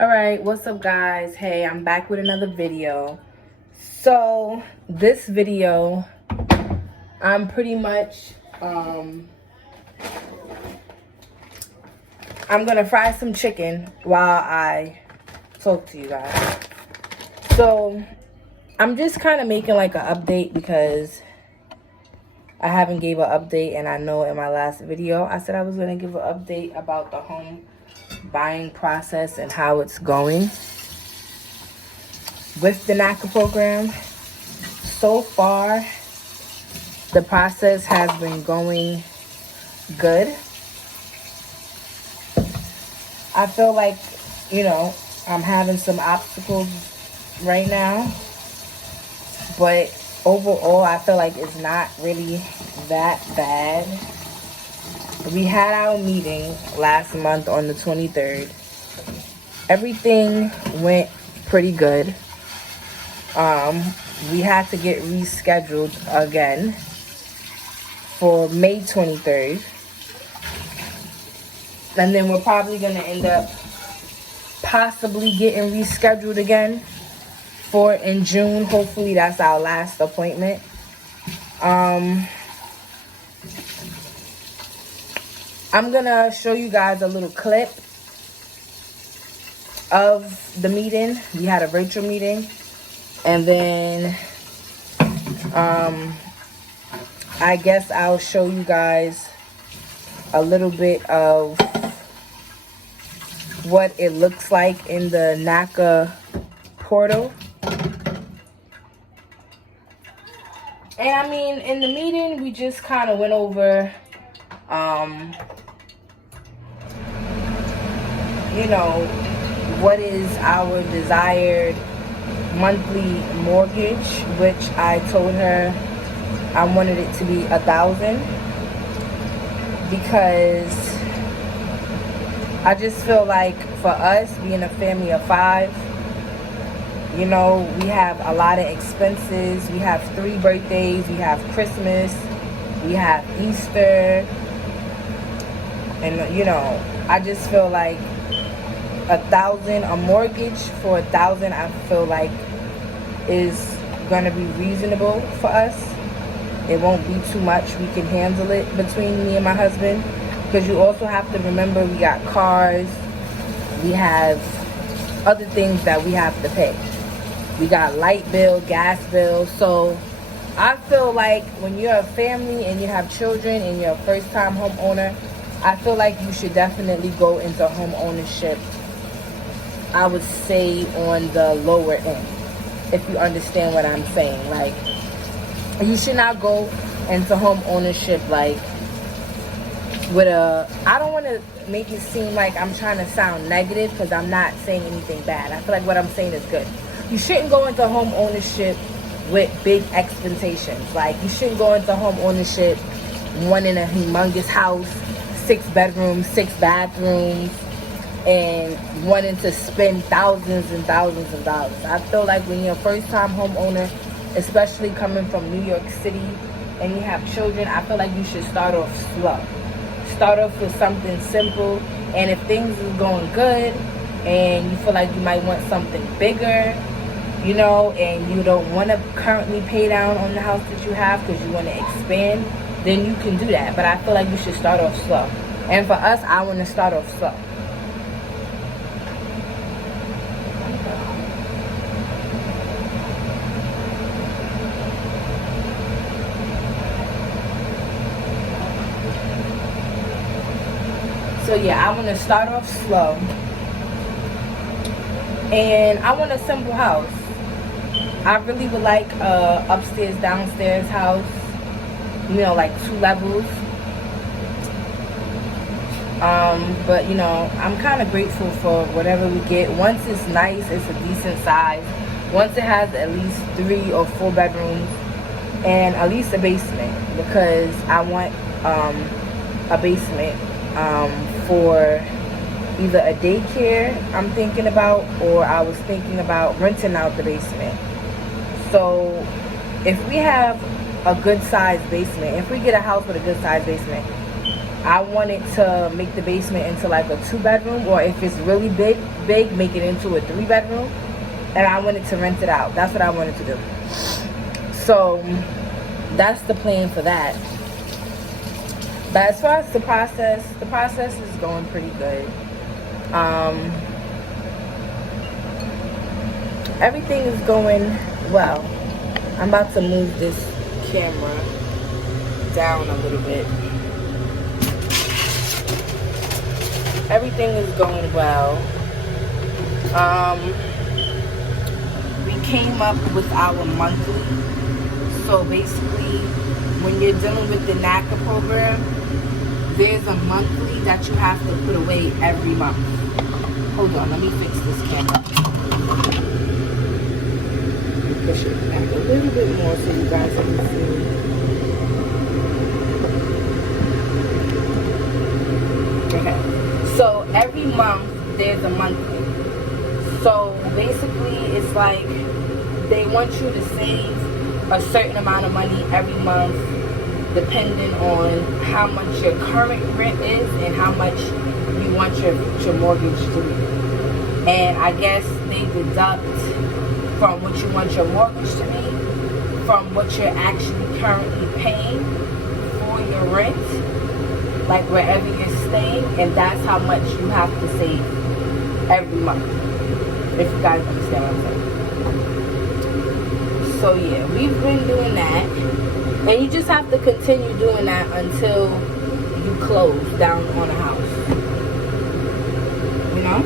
Alright, what's up guys? Hey, I'm back with another video. So this video, I'm pretty much I'm gonna fry some chicken while I talk to you guys. So I'm just kind of making like an update because I haven't gave an update, and I know in my last video I said I was gonna give an update about the home buying process and how it's going with the NACA program. So far, the process has been going good. I feel like, I'm having some obstacles right now, but overall, I feel like it's not really that bad. We had our meeting last month on the 23rd. Everything went pretty good. We had to get rescheduled again for May 23rd. And then we're probably going to end up possibly getting rescheduled again for in June. Hopefully that's our last appointment. I'm going to show you guys a little clip of the meeting. We had a virtual meeting. And then I guess I'll show you guys a little bit of what it looks like in the NACA portal. And I mean, in the meeting, we just kind of went over, what is our desired monthly mortgage, which I told her I wanted it to be $1,000 because I just feel like for us being a family of 5, we have a lot of expenses. We have 3 birthdays, we have Christmas, we have Easter, and I just feel like $1,000, a mortgage for $1,000, I feel like is gonna be reasonable for us. It won't be too much. We can handle it between me and my husband, because you also have to remember we got cars, we have other things that we have to pay. We got light bill, gas bill. So I feel like when you're a family and you have children and you're a first-time homeowner, I feel like you should definitely go into home ownership, I would say, on the lower end, if you understand what I'm saying. Like, you should not go into home ownership like with I don't want to make it seem like I'm trying to sound negative, because I'm not saying anything bad. I feel like what I'm saying is good. You shouldn't go into home ownership with big expectations. Like, you shouldn't go into home ownership wanting a humongous house, 6 bedrooms, 6 bathrooms, and wanting to spend thousands and thousands of dollars. I feel like when you're a first-time homeowner, especially coming from New York City, and you have children, I feel like you should start off slow. Start off with something simple, and if things are going good and you feel like you might want something bigger, and you don't want to currently pay down on the house that you have because you want to expand, then you can do that. But I feel like you should start off slow. And for us, I want to start off slow. So yeah, I want to start off slow, and I want a simple house. I really would like a upstairs, downstairs house, like 2 levels. But I'm kind of grateful for whatever we get. Once it's nice, it's a decent size. Once it has at least 3 or 4 bedrooms and at least a basement, because I want a basement for either a daycare I'm thinking about, or I was thinking about renting out the basement. So if we have a good sized basement, if we get a house with a good sized basement, I wanted to make the basement into like a 2-bedroom, or if it's really big, make it into a 3-bedroom. And I wanted to rent it out. That's what I wanted to do. So that's the plan for that. But as far as the process is going pretty good. Everything is going well. I'm about to move this camera down a little bit. Everything is going well. We came up with our monthly. So basically, when you're dealing with the NACA program, there's a monthly that you have to put away every month. Hold on, let me fix this camera. Push it back a little bit more so you guys can see. Okay. So every month there's a monthly. So basically it's like they want you to save a certain amount of money every month depending on how much your current rent is and how much you want your mortgage to be. And I guess they deduct from what you want your mortgage to be from what you're actually currently paying for your rent, like wherever you're staying, and that's how much you have to save every month, if you guys understand what I'm saying. So yeah, we've been doing that, and you just have to continue doing that until you close down on a house, you know.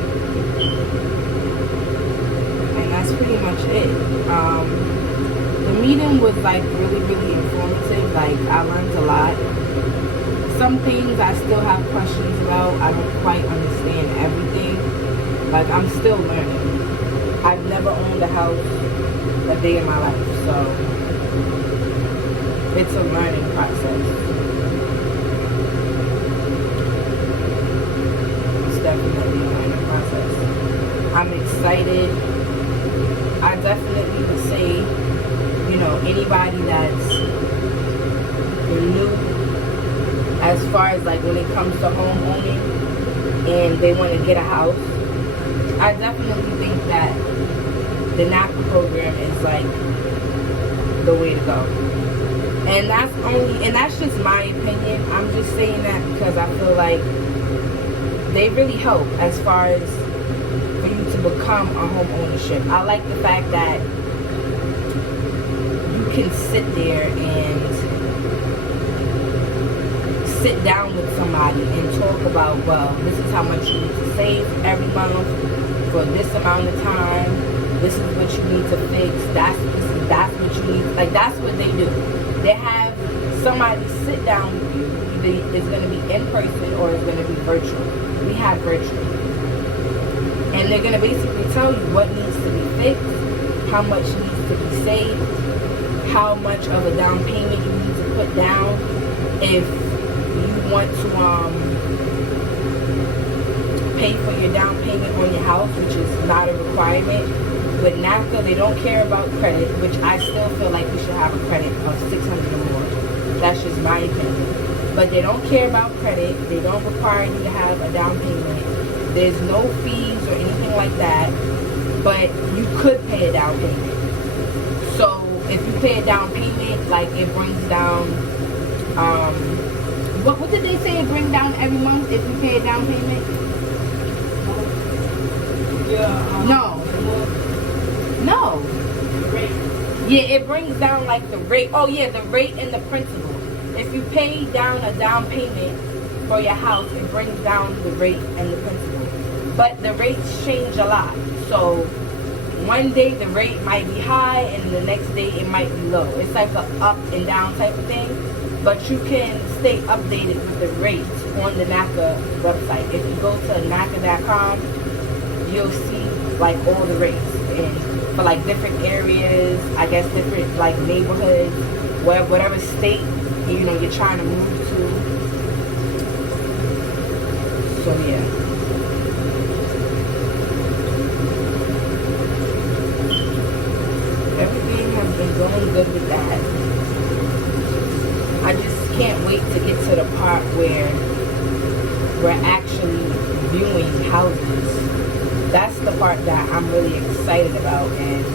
And that's pretty much it. The meeting was like really informative. Like I learned a lot. Some things I still have questions about. I don't quite understand everything. Like I'm still learning. I've never owned a house a day in my life, so it's a learning process. It's definitely a learning process. I'm excited. I definitely would say, you know, anybody that's new as far as like when it comes to home owning and they want to get a house, I definitely think that the NACA program is like the way to go. And that's just my opinion. I'm just saying that because I feel like they really help as far as for you to become a home ownership. I like the fact that you can sit there and sit down with somebody and talk about, well, this is how much you need to save every month for this amount of time. This is what you need to fix. That's what you need. Like that's what they do. They have somebody sit down with you. Either it's going to be in person or it's going to be virtual. We have virtual. And they're going to basically tell you what needs to be fixed, how much needs to be saved, how much of a down payment you need to put down if you want to pay for your down payment on your house, which is not a requirement. With NACA, they don't care about credit, which I still feel like we should have a credit of 600 or more. That's just my opinion. But they don't care about credit. They don't require you to have a down payment. There's no fees or anything like that. But you could pay a down payment. So if you pay a down payment, like it brings down, what did they say it brings down every month if you pay a down payment? Yeah. No. Yeah, it brings down like the rate. Oh yeah, the rate and the principal. If you pay down a down payment for your house, it brings down the rate and the principal. But the rates change a lot. So one day the rate might be high and the next day it might be low. It's like a up and down type of thing. But you can stay updated with the rates on the NACA website. If you go to NACA.com, you'll see like all the rates. And for like different areas, I guess different like neighborhoods, whatever state you know you're trying to move to. So yeah. Everything has been going good with that. I just can't wait to get to the part where we're actually viewing houses. That's the part that I'm really excited about, and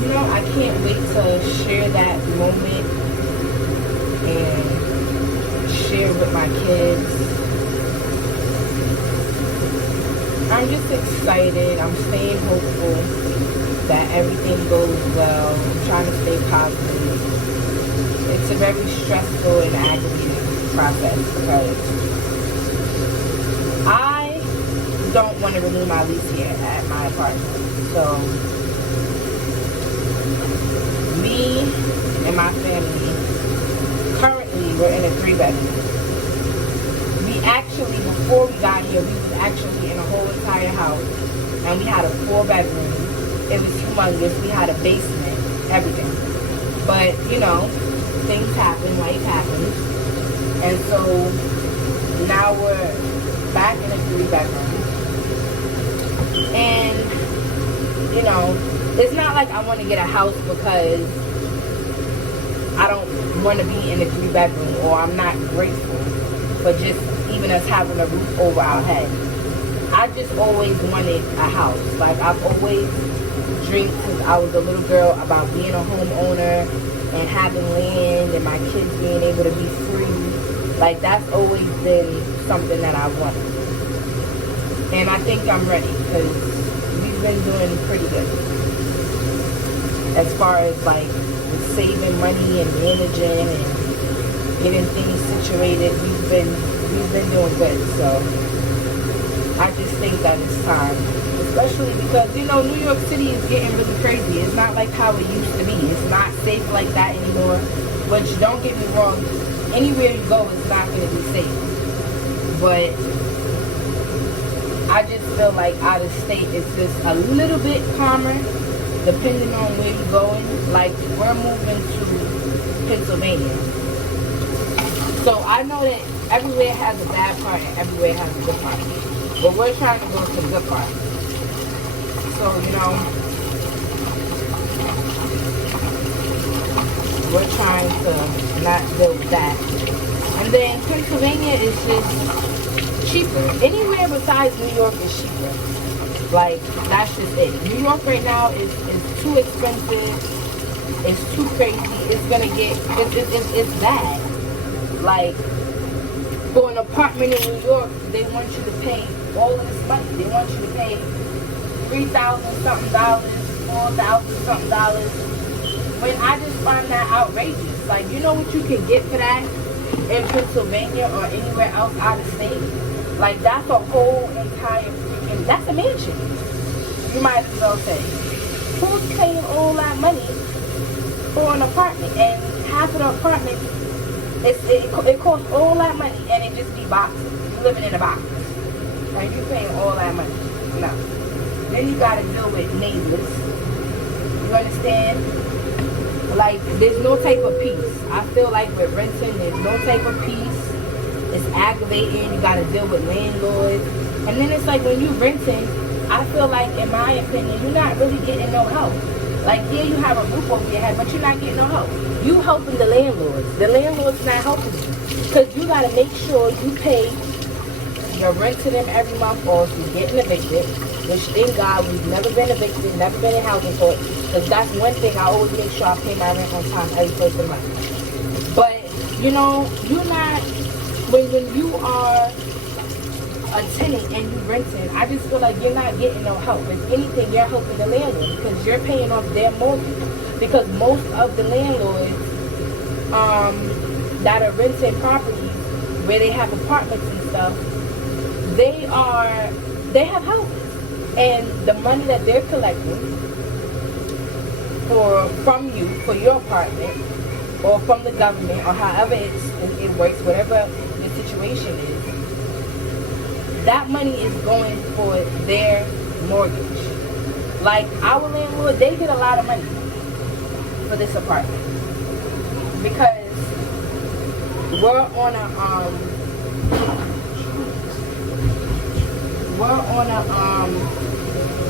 you know, I can't wait to share that moment and share with my kids. I'm just excited. I'm staying hopeful that everything goes well. I'm trying to stay positive. It's a very stressful and aggravating process because I don't want to renew my lease here at my apartment. So me and my family, currently we're in a 3-bedroom. We actually, before we got here, we was actually in a whole entire house, and we had a 4-bedroom. It was humongous. We had a basement, everything. But, you know, things happen, life happens. And so now we're back in a 3-bedroom. And, you know, it's not like I want to get a house because I don't want to be in a 3-bedroom, or I'm not grateful for just even us having a roof over our head. I just always wanted a house. Like, I've always dreamed since I was a little girl about being a homeowner and having land and my kids being able to be free. Like, that's always been something that I wanted. And I think I'm ready because we've been doing pretty good as far as like saving money and managing and getting things situated. We've been doing good. So I just think that it's time, especially because, you know, New York City is getting really crazy. It's not like how it used to be. It's not safe like that anymore. But don't get me wrong, anywhere you go, it's not going to be safe. But I just feel like out of state, it's just a little bit calmer, depending on where you're going. Like, we're moving to Pennsylvania. So I know that everywhere has a bad part and everywhere has a good part. But we're trying to go to the good part. So, you know, we're trying to not build that. And then Pennsylvania is just cheaper. Anywhere besides New York is cheaper. Like, that's just it. New York right now is too expensive. It's too crazy. It's gonna get, it's bad. Like, for an apartment in New York, they want you to pay all of this money. They want you to pay $3,000 something dollars, $4,000 something dollars. When I just find that outrageous. Like, you know what you can get for that in Pennsylvania or anywhere else out of state? Like, that's a whole entire freaking, that's a mansion. You might as well say. Who's paying all that money for an apartment? And half of the apartments, it costs all that money, and it just be boxes. You living in a box. Like, you paying all that money. No. Then you gotta deal with neighbors. You understand? Like, there's no type of peace. I feel like with renting, there's no type of peace. It's aggravating. You gotta deal with landlords. And then it's like when you renting, I feel like, in my opinion, you're not really getting no help. Like, yeah, you have a roof over your head, but you're not getting no help. You helping the landlords. The landlord's not helping you. Because you got to make sure you pay your rent to them every month, or if you're getting evicted, which, thank God, we've never been evicted, never been in housing court. Because that's one thing, I always make sure I pay my rent on time every first of the month. But, you know, you're not, when you are a tenant and you renting, I just feel like you're not getting no help. If anything, you're helping the landlord because you're paying off their mortgage. Because most of the landlords that are renting properties where they have apartments and stuff, they have houses, and the money that they're collecting from you for your apartment, or from the government, or however it works, whatever the situation is, that money is going for their mortgage. Like, our landlord, they get a lot of money for this apartment because we're on a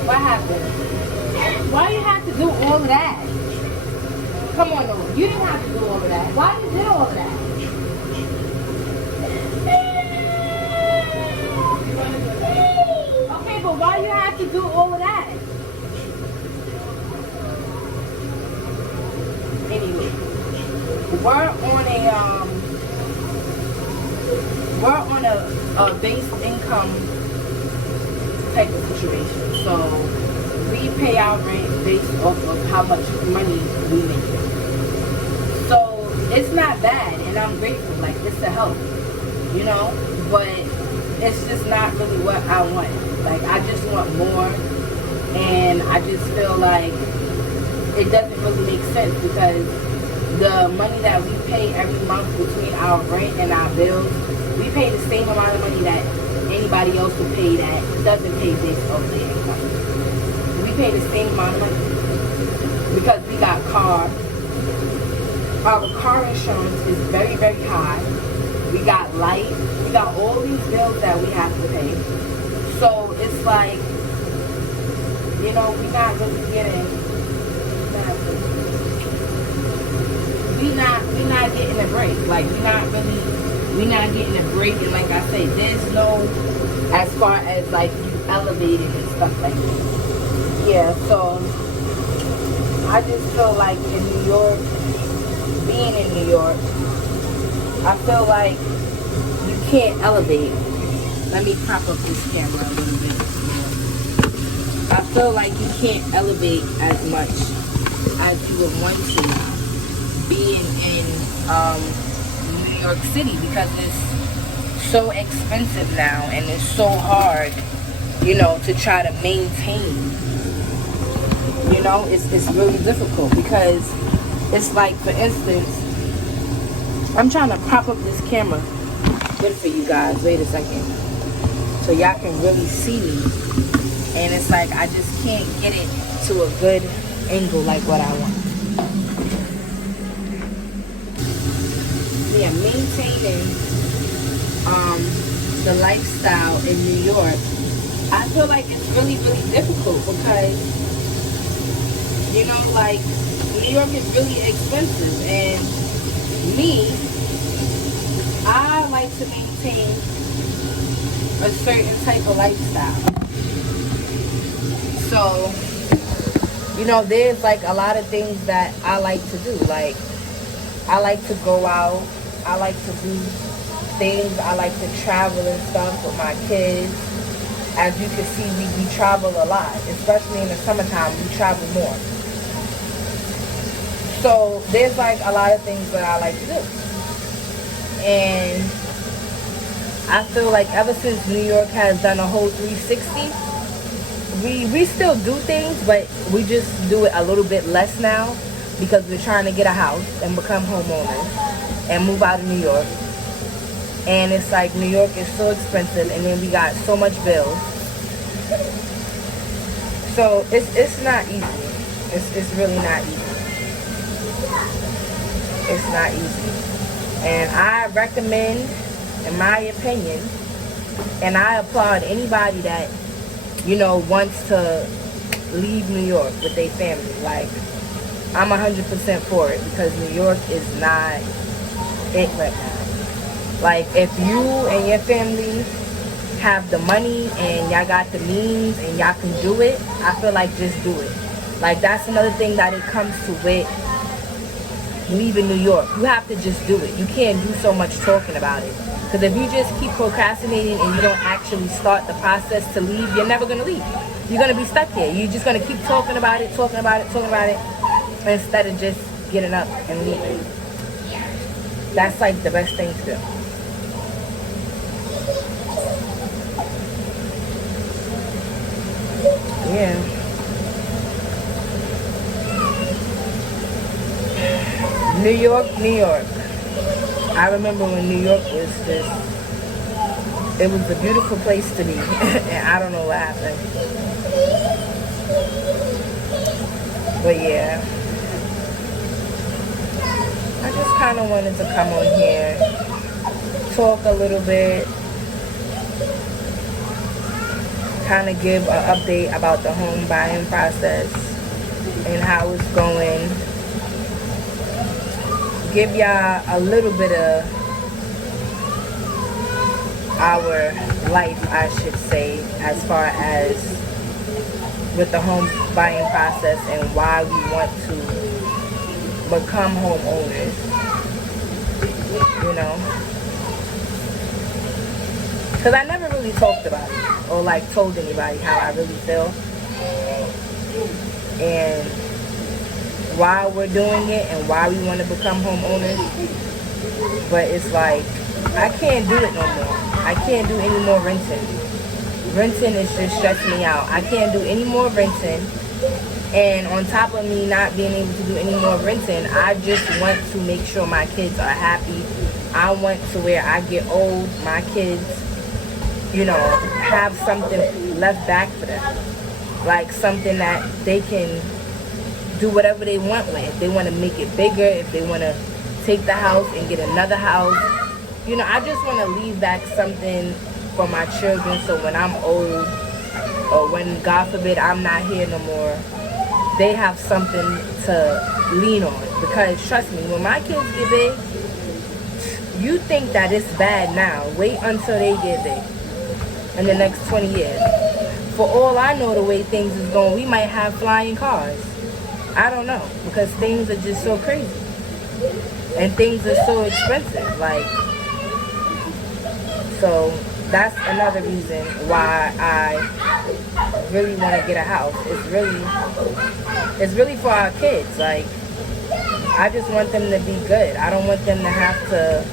what happened? Why you have to do all of that? Come on, no, you didn't have to do all of that. Why you did all of that? why you have to do all of that? Anyway, we're on a base income type of situation. So we pay our rent based off of how much money we make. So it's not bad, and I'm grateful. Like, it's a help, you know. But it's just not really what I want. Like, I just want more, and I just feel like it doesn't really make sense because the money that we pay every month between our rent and our bills, we pay the same amount of money that anybody else would pay that doesn't pay based off their income. We pay the same amount of money because we got car. Our car insurance is very, very high. We got light. We got all these bills that we have to pay. So it's like, you know, we're not really getting, we're not getting a break. Like, we're not getting a break. And like I say, there's no, as far as like you elevated and stuff like that. Yeah, so I just feel like in New York, being in New York, I feel like you can't elevate. Let me prop up this camera a little bit. I feel like you can't elevate as much as you would want to being in New York City because it's so expensive now and it's so hard, you know, to try to maintain. You know, it's really difficult because it's like, for instance, I'm trying to prop up this camera good for you guys. Wait a second. So y'all can really see me. And it's like I just can't get it to a good angle like what I want. Yeah, maintaining the lifestyle in New York, I feel like it's really, really difficult because, you know, like, New York is really expensive, and me, I like to maintain a certain type of lifestyle. So, you know, there's like a lot of things that I like to do. Like, I like to go out, I like to do things, I like to travel and stuff with my kids. As you can see, we travel a lot, especially in the summertime, we travel more. So there's like a lot of things that I like to do. And I feel like ever since New York has done a whole 360, we still do things, but we just do it a little bit less now because we're trying to get a house and become homeowners and move out of New York. And it's like New York is so expensive, and then we got so much bills. So it's not easy. It's really not easy. It's not easy. And I recommend, in my opinion, and I applaud anybody that, you know, wants to leave New York with their family. Like, I'm 100% for it because New York is not it right now. Like, if you and your family have the money and y'all got the means and y'all can do it, I feel like just do it. Like, that's another thing that it comes to with leaving New York. You have to just do it. You can't do so much talking about it. Because if you just keep procrastinating and you don't actually start the process to leave, you're never going to leave. You're going to be stuck here. You're just going to keep talking about it, instead of just getting up and leaving. That's like the best thing to do. Yeah. New York, New York. I remember when New York was just, it was a beautiful place to be. And I don't know what happened. But yeah. I just kind of wanted to come on here, talk a little bit, kind of give an update about the home buying process and how it's going. Give y'all a little bit of our life, I should say, as far as with the home buying process and why we want to become homeowners, you know. Because I never really talked about it or like told anybody how I really feel and why we're doing it and why we want to become homeowners. But it's like, I can't do it no more. I can't do any more renting. Renting is just stressing me out. I can't do any more renting. And on top of me not being able to do any more renting, I just want to make sure my kids are happy. I want to where I get old, my kids, you know, have something left back for them. Like something that they can do whatever they want with. If they want to make it bigger, if they want to take the house and get another house. You know, I just want to leave back something for my children so when I'm old or when, God forbid, I'm not here no more, they have something to lean on. Because trust me, when my kids get big, you think that it's bad now. Wait until they get big in the next 20 years. For all I know, the way things is going, we might have flying cars. I don't know, because things are just so crazy. And things are so expensive. Like, so that's another reason why I really want to get a house. It's really for our kids. Like, I just want them to be good. I don't want them to have to,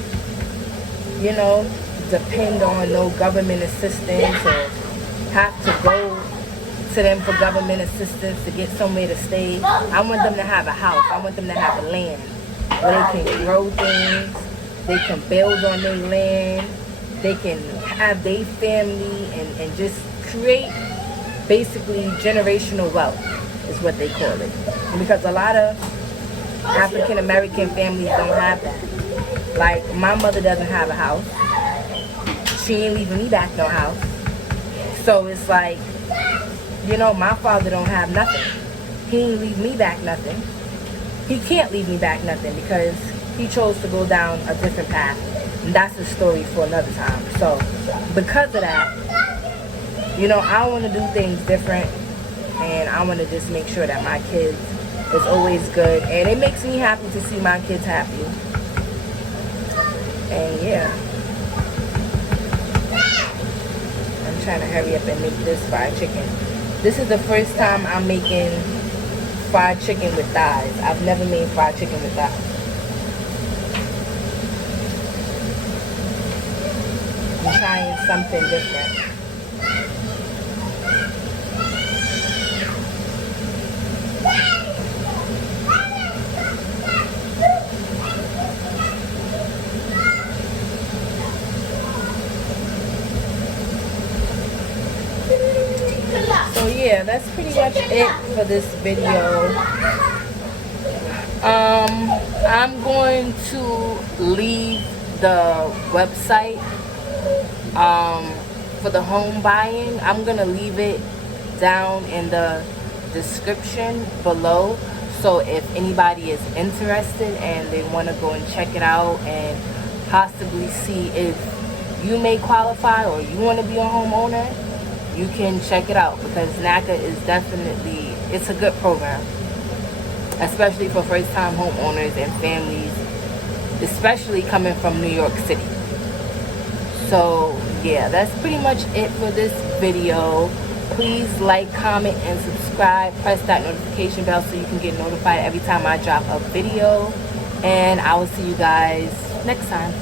you know, depend on no government assistance or have to go to them for government assistance to get somewhere to stay. I want them to have a house. I want them to have land where they can grow things. They can build on their land. They can have their family and just create basically generational wealth is what they call it. And because a lot of African American families don't have that. Like, my mother doesn't have a house. She ain't leaving me back no house. So it's like, you know, my father don't have nothing. He ain't leave me back nothing. He can't leave me back nothing because he chose to go down a different path. And that's a story for another time. So because of that, you know, I want to do things different. And I want to just make sure that my kids is always good. And it makes me happy to see my kids happy. And yeah. I'm trying to hurry up and make this fried chicken. This is the first time I'm making fried chicken with thighs. I've never made fried chicken with thighs. I'm trying something different. So yeah, that's pretty much it for this video. I'm going to leave the website for the home buying. I'm gonna leave it down in the description below, so if anybody is interested and they want to go and check it out and possibly see if you may qualify or you want to be a homeowner, you can check it out, because NACA is definitely, it's a good program, especially for first-time homeowners and families, especially coming from New York City. So yeah, that's pretty much it for this video. Please like, comment, and subscribe. Press that notification bell so you can get notified every time I drop a video. And I will see you guys next time.